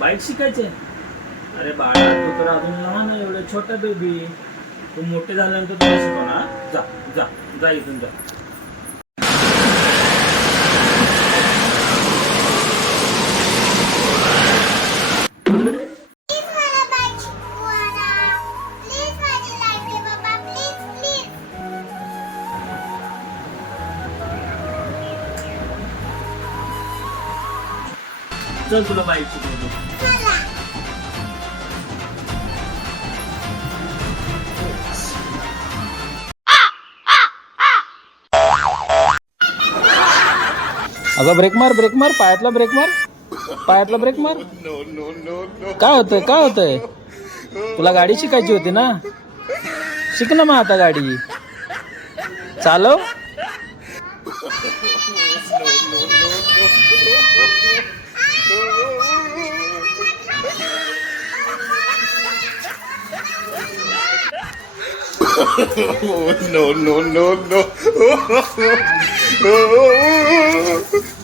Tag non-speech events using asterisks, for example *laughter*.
Bike शिकायचे? अरे बाळा तू तर अजून लहान आहे एवढं छोटा बेबी तू मोठे झाल्यानंतर तुला शिकवणार जा जा जा इथून जा. चल तुला बाईक अगं ब्रेक मार ब्रेक मार पायातला ब्रेक मार. पायातला ब्रेक मार. काय होतंय काय होतंय? तुला गाडी शिकायची होती ना? शिक ना मग आता गाडी. चालव. *laughs* no, no, no, no. *laughs*